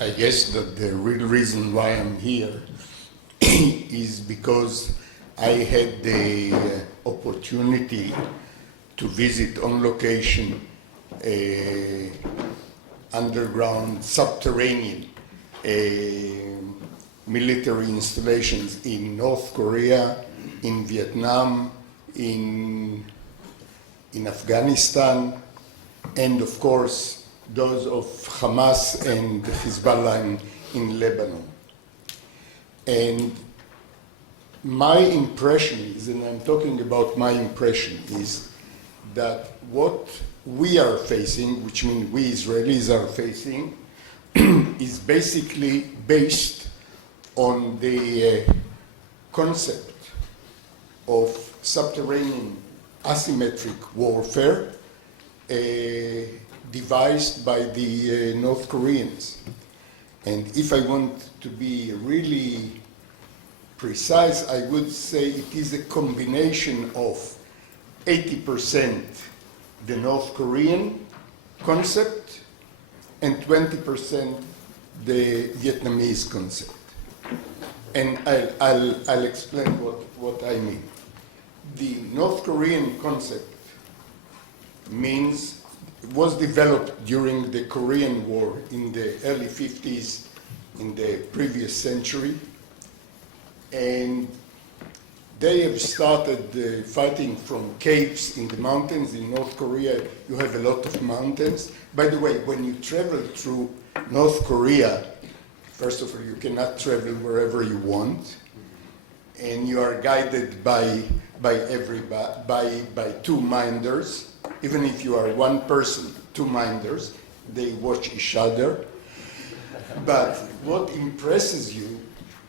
I guess that the real reason why I'm here is because I had the opportunity to visit on location underground subterranean military installations in North Korea, in Vietnam, in Afghanistan, and of course those of Hamas and Hezbollah in Lebanon. And my impression is, and I'm talking about my impression, is that what we are facing, which means we Israelis are facing, is basically based on the concept of subterranean asymmetric warfare devised by the North Koreans. And if I want to be really precise, I would say it is a combination of 80% the North Korean concept and 20% the Vietnamese concept. And I'll explain what I mean. The North Korean concept was developed during the Korean War in the early 50s in the previous century, and they have started fighting from caves in the mountains. In North Korea, you have a lot of mountains. By the way, when you travel through North Korea, first of all, you cannot travel wherever you want, and you are guided by two minders. Even if you are one person, two minders, they watch each other. But what impresses you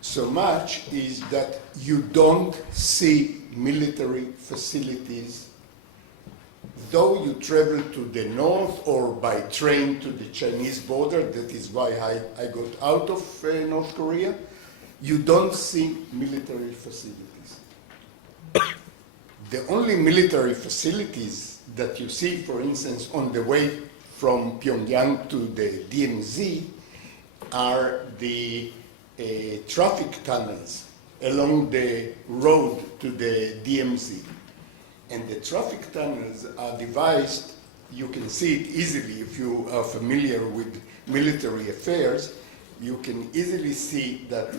so much is that you don't see military facilities, though you travel to the north or by train to the Chinese border. That is why I got out of North Korea. You don't see military facilities. The only military facilities that you see, for instance, on the way from Pyongyang to the DMZ are the traffic tunnels along the road to the DMZ. And the traffic tunnels are devised, you can see it easily if you are familiar with military affairs, you can easily see that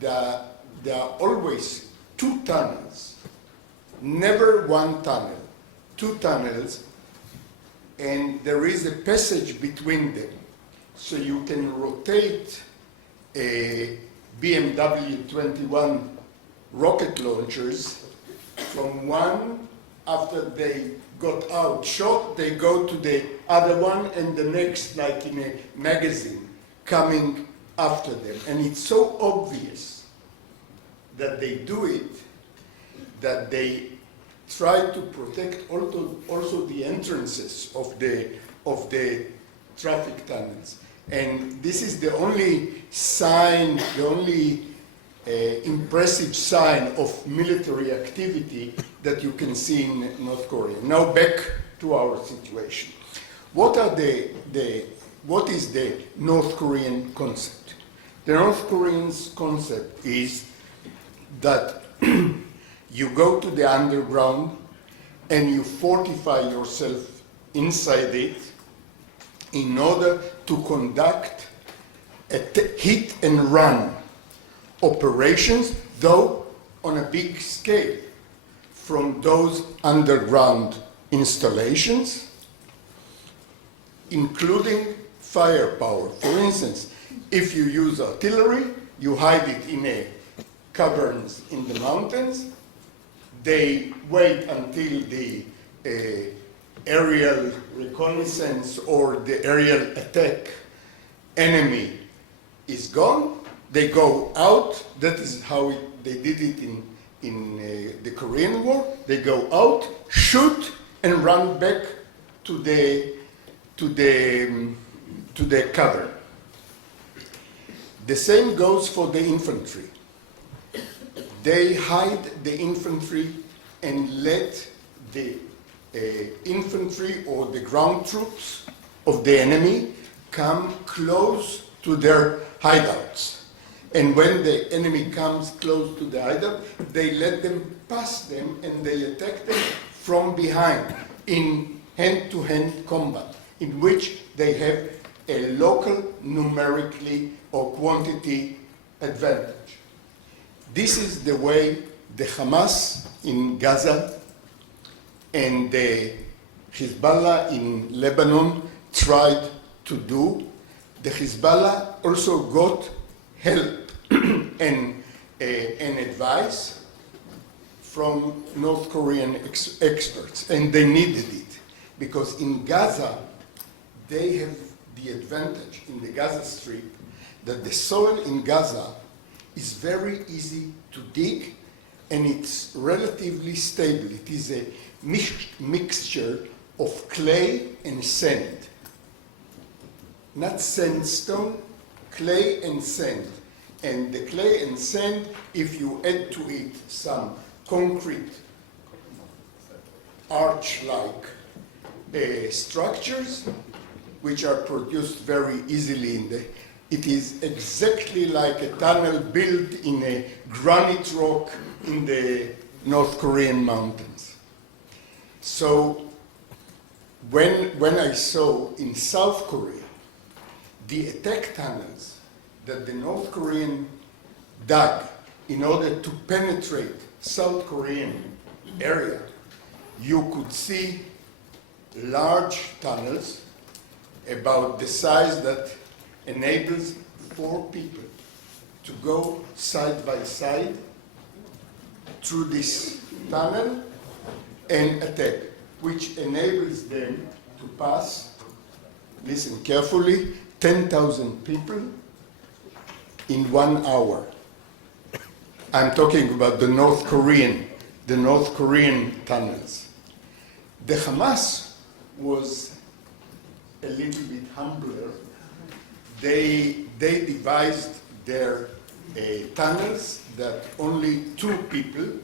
there are always two tunnels, never one tunnel, two tunnels, and there is a passage between them. So you can rotate a BMW 21 rocket launchers from one, after they got out shot, they go to the other one, and the next, like in a magazine, coming after them. And it's so obvious that they do it, that they try to protect also the entrances of the traffic tunnels. And this is the only sign, the only impressive sign of military activity that you can see in North Korea. Now back to our situation. What is the North Korean concept? The North Korean concept is that you go to the underground and you fortify yourself inside it in order to conduct hit and run operations, though on a big scale, from those underground installations, including firepower. For instance, if you use artillery, you hide it in caverns in the mountains. They wait until the aerial reconnaissance or the aerial attack enemy is gone. They go out. That is how they did it in the Korean War. They go out, shoot, and run back to the cavern. The same goes for the infantry. They hide the infantry and let the infantry or the ground troops of the enemy come close to their hideouts. And when the enemy comes close to the hideout, they let them pass them and they attack them from behind in hand-to-hand combat, in which they have a local numerically or quantity advantage. This is the way the Hamas in Gaza and the Hezbollah in Lebanon tried to do. The Hezbollah also got help and advice from North Korean experts, and they needed it because in Gaza they have the advantage in the Gaza Strip that the soil in Gaza is very easy to dig and it's relatively stable. It is a mixture of clay and sand. Not sandstone, clay and sand. And the clay and sand, if you add to it some concrete arch-like structures, which are produced very easily in the, it is exactly like a tunnel built in a granite rock in the North Korean mountains. So when I saw in South Korea the attack tunnels that the North Korean dug in order to penetrate South Korean area, you could see large tunnels about the size that enables 4 people to go side by side through this tunnel and attack, which enables them to pass, listen carefully, 10,000 people in 1 hour. I'm talking about the North Korean tunnels. The Hamas was a little bit humbler. They devised their tunnels that only 2 people,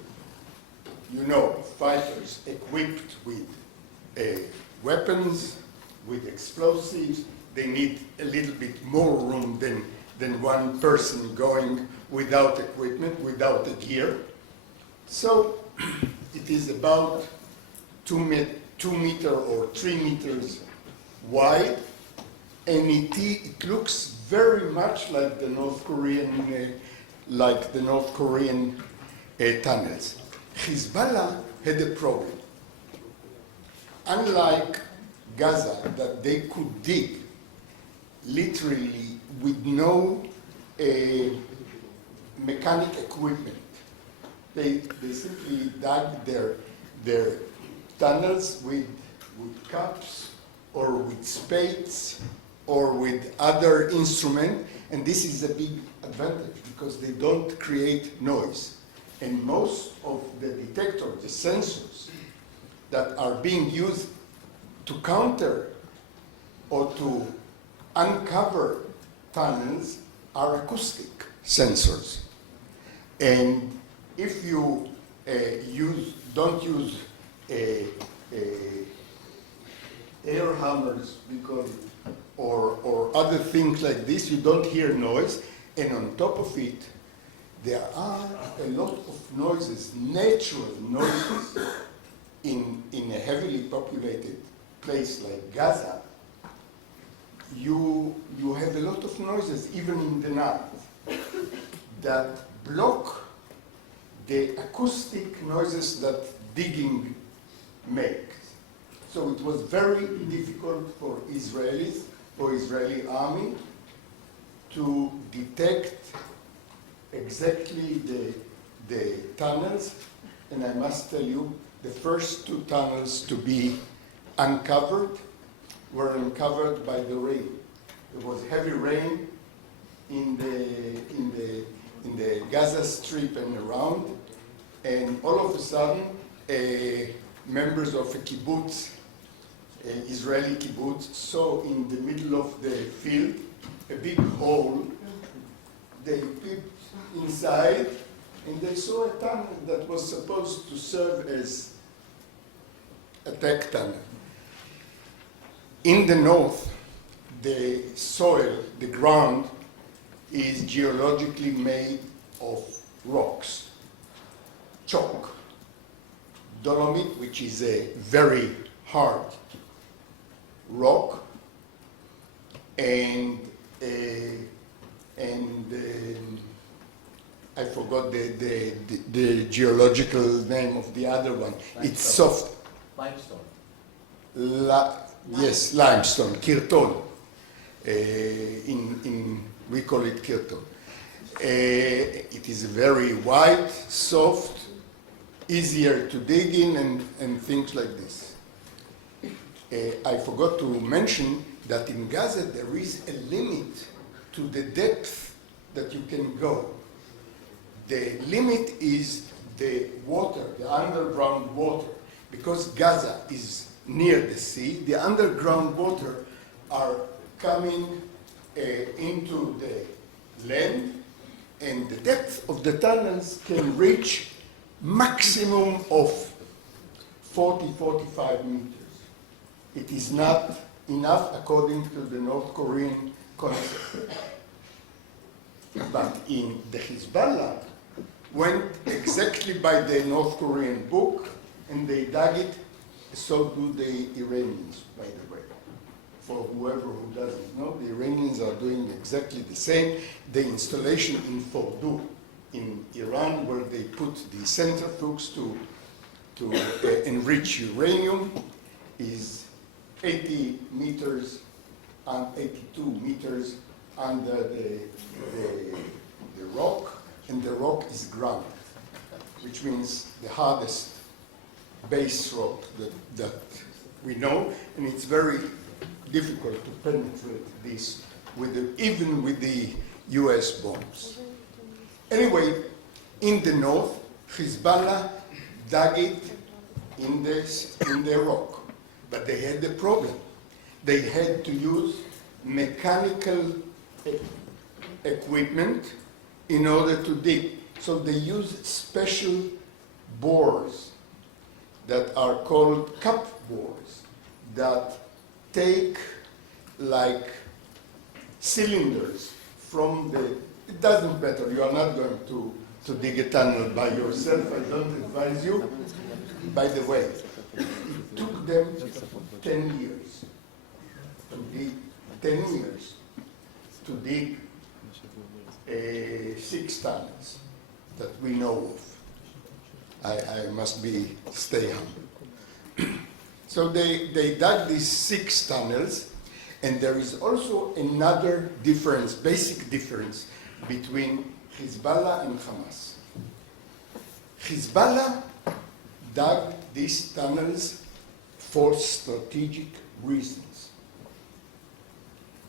fighters equipped with weapons, with explosives, they need a little bit more room than 1 person going without equipment, without the gear. So it is about 2 meter or 3 meters wide, and it looks very much like the North Korean tunnels. Hezbollah had a problem. Unlike Gaza, that they could dig literally with no mechanic equipment. They simply dug their tunnels with cups or with spades or with other instruments, and this is a big advantage because they don't create noise. And most of the detectors, the sensors that are being used to counter or to uncover tunnels are acoustic sensors. And if you don't use air hammers because, or other things like this, you don't hear noise. And on top of it, there are a lot of noises, natural noises, in a heavily populated place like Gaza. You have a lot of noises, even in the night, that block the acoustic noises that digging makes. So it was very difficult for Israelis, for Israeli army, to detect exactly the tunnels. And I must tell you, the first 2 tunnels to be uncovered were uncovered by the rain. There was heavy rain in the Gaza Strip and around, and all of a sudden, members of a kibbutz, Israeli kibbutz, saw in the middle of the field a big hole. They peeped inside, and they saw a tunnel that was supposed to serve as attack tunnel. In the north, the soil, the ground, is geologically made of rocks, chalk, dolomite, which is a very hard rock, and I forgot the geological name of the other one. Limestone. It's soft. Limestone. Yes, limestone, kirton. We call it kirton. It is very white, soft, easier to dig in, and things like this. I forgot to mention that in Gaza there is a limit to the depth that you can go. The limit is the water, the underground water. Because Gaza is near the sea, the underground water are coming into the land, and the depth of the tunnels can reach maximum of 40-45 meters. It is not enough according to the North Korean concept. But in the Hezbollah went exactly by the North Korean book, and they dug it. So do the Iranians, by the way. For whoever who doesn't know, the Iranians are doing exactly the same. The installation in Fordow in Iran, where they put the centrifuges to enrich uranium, is 80 meters and 82 meters under the rock, and the rock is granite, which means the hardest base rock that we know, and it's very difficult to penetrate this even with the US bombs. Anyway, in the north, Hezbollah dug it in the rock, but they had a problem. They had to use mechanical equipment in order to dig. So they used special bores that are called cup bores that take like cylinders from the, it doesn't matter, you are not going to dig a tunnel by yourself, I don't advise you. By the way, it took them 10 years to dig, 10 years to dig 6 tunnels that we know of. I must stay humble. So they dug these 6 tunnels, and there is also another difference, basic difference, between Hezbollah and Hamas. Hezbollah dug these tunnels for strategic reasons.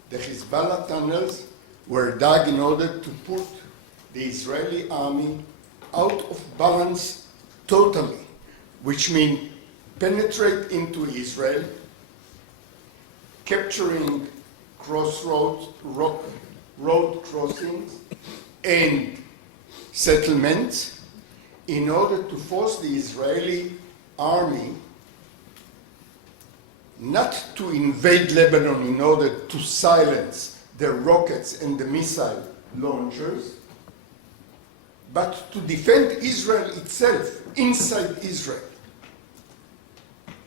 The Hezbollah tunnels were dug in order to put the Israeli army out of balance totally, which means penetrate into Israel, capturing crossroads, road crossings, and settlements in order to force the Israeli army not to invade Lebanon in order to silence the rockets and the missile launchers, but to defend Israel itself, inside Israel.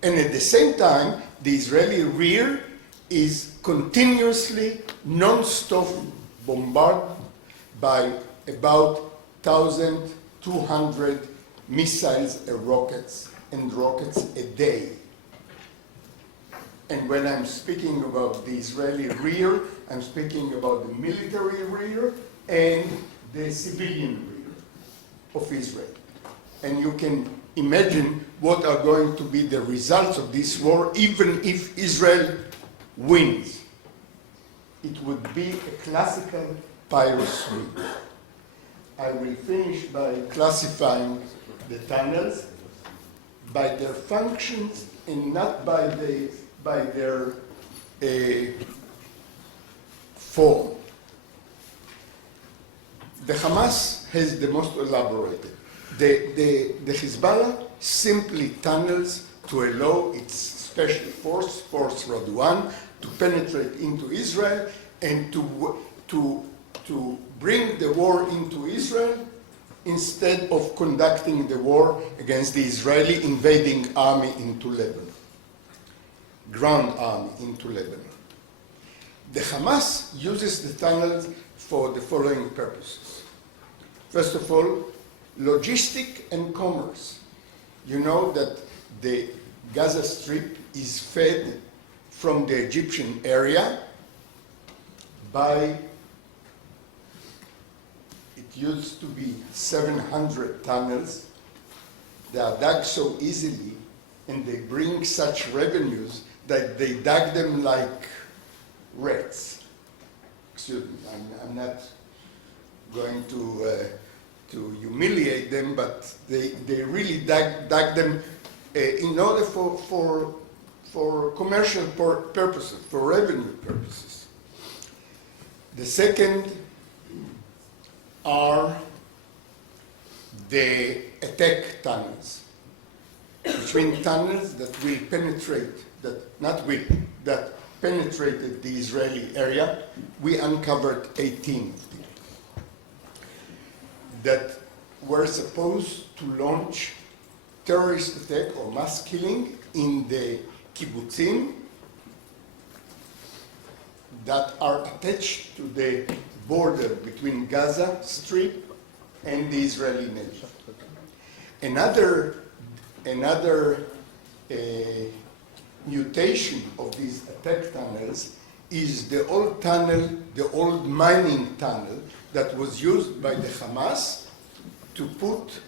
And at the same time, the Israeli rear is continuously, non-stop bombarded by about 1,200 missiles and rockets a day. And when I'm speaking about the Israeli rear, I'm speaking about the military rear and the civilian rear of Israel. And you can imagine what are going to be the results of this war, even if Israel wins. It would be a classical pyrrhus win. I will finish by classifying the tunnels by their functions and not by their form. The Hamas has the most elaborated. The Hezbollah simply tunnels to allow its special force, Force Radwan, to penetrate into Israel and to bring the war into Israel instead of conducting the war against the Israeli invading army into Lebanon, ground army into Lebanon. The Hamas uses the tunnels for the following purposes. First of all, logistic and commerce. You know that the Gaza Strip is fed from the Egyptian area by, it used to be 700 tunnels. They are dug so easily and they bring such revenues that they dug them like rats. Excuse me, I'm not going to humiliate them, but they really dug them in order for commercial purposes, for revenue purposes. The second are the attack tunnels, which mean tunnels that will penetrate, that penetrated the Israeli area. We uncovered 18 of them that were supposed to launch terrorist attack or mass killing in the kibbutzim that are attached to the border between Gaza Strip and the Israeli nation. Another mutation of these attack tunnels is the old tunnel, the old mining tunnel that was used by the Hamas to put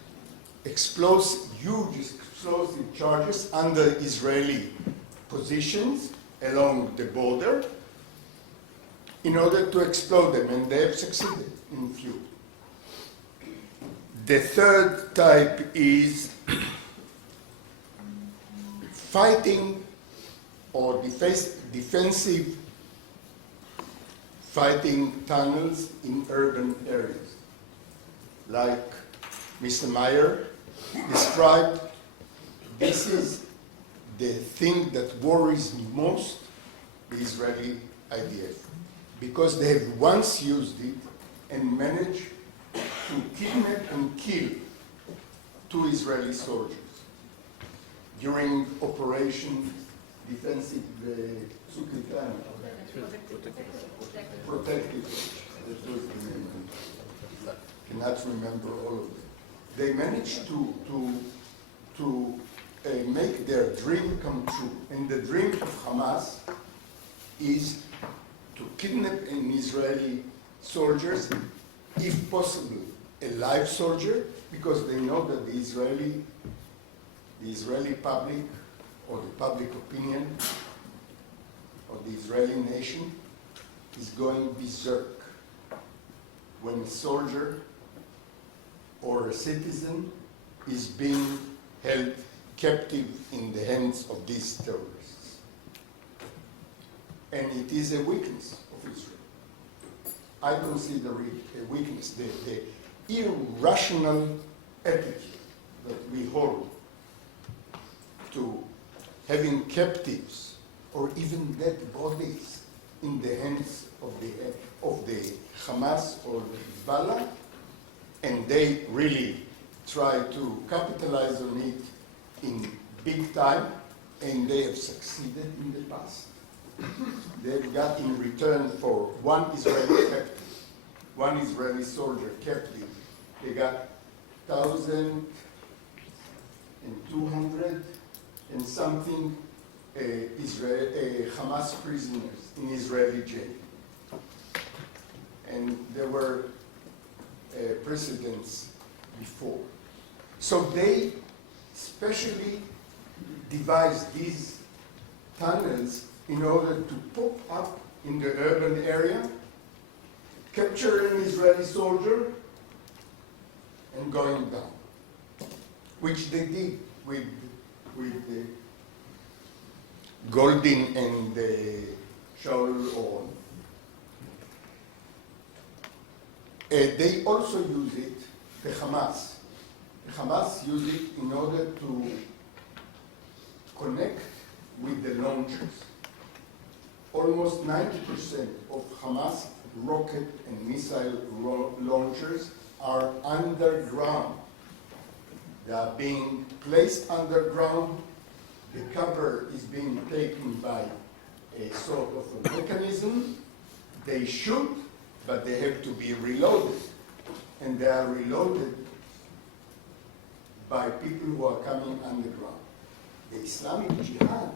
huge explosive charges under Israeli positions along the border in order to explode them, and they have succeeded in few. The third type is fighting or defensive fighting tunnels in urban areas. Like Mr. Meyer described, this is the thing that worries most the Israeli IDF, because they have once used it and managed to kidnap and kill 2 Israeli soldiers during Operation Defensive Protective. Cannot remember all of them. They managed to make their dream come true. And the dream of Hamas is to kidnap an Israeli soldiers, if possible, a live soldier, because they know that the Israeli public or the public opinion of the Israeli nation is going berserk when a soldier or a citizen is being held captive in the hands of these terrorists. And it is a weakness of Israel. I consider it a weakness, the irrational attitude that we hold to having captives or even dead bodies in the hands of the Hamas or the Hezbollah, and they really try to capitalize on it in big time, and they have succeeded in the past. They've got in return for one Israeli captive, one Israeli soldier captive, they got 1,200 and something Hamas prisoners in Israeli jail. And there were precedents before. So they specially devised these tunnels in order to pop up in the urban area, capture an Israeli soldier, and going down, which they did with the Goldin and the Shaul Oron. They also use it, the Hamas. The Hamas use it in order to connect with the launchers almost 90% of Hamas rocket and missile launchers are underground. They are being placed underground. The cover is being taken by a sort of a mechanism. They shoot, but they have to be reloaded. And they are reloaded by people who are coming underground. The Islamic Jihad,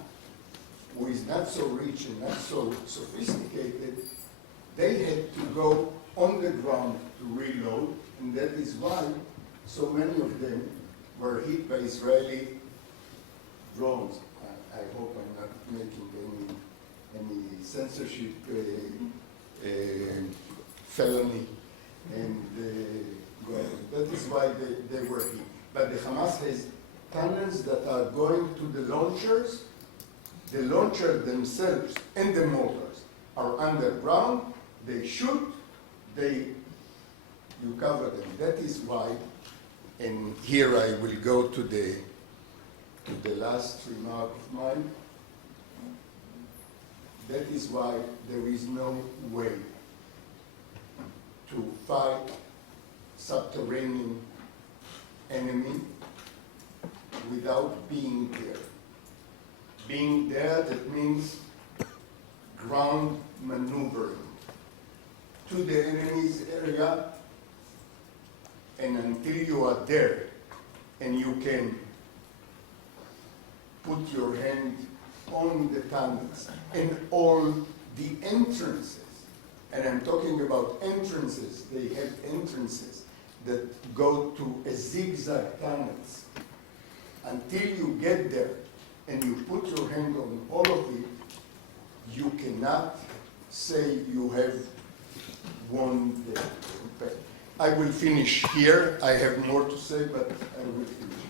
who is not so rich and not so sophisticated, they had to go on the ground to reload, and that is why so many of them were hit by Israeli drones. I hope I'm not making any censorship felony, and well, that is why they were hit. But the Hamas has tunnels that are going to the launchers. The launchers themselves and the motors are underground. They shoot, you cover them. That is why, and here I will go to the last remark of mine. That is why there is no way to fight subterranean enemy without being there. Being there, that means ground maneuvering to the enemy's area, and until you are there and you can put your hand on the tunnels and all the entrances, and I'm talking about entrances, they have entrances that go to a zigzag tunnels. Until you get there and you put your hand on all of it, you cannot say you have won the campaign. I will finish here. I have more to say, but I will finish.